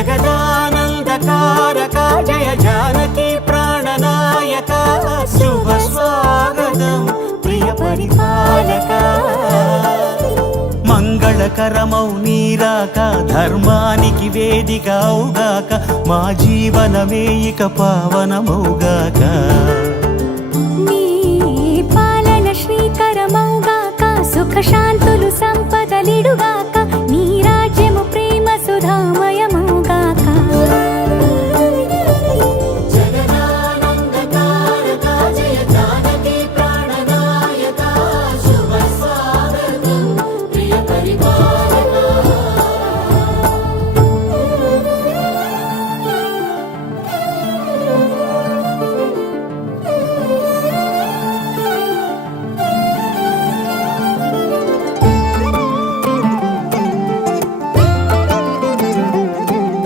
జగదానందకారక జయ జానకి ప్రాణనాయక శుభ స్వాగతం ప్రియ పరిపాలక మంగళకరమౌ నీరాక ధర్మానికి వేదిక అవుగాక మా జీవనమే ఇక పావనమౌగాక నీ పాలన శ్రీకరమౌగాక సుఖ శాంతులు సంపదలిడుగా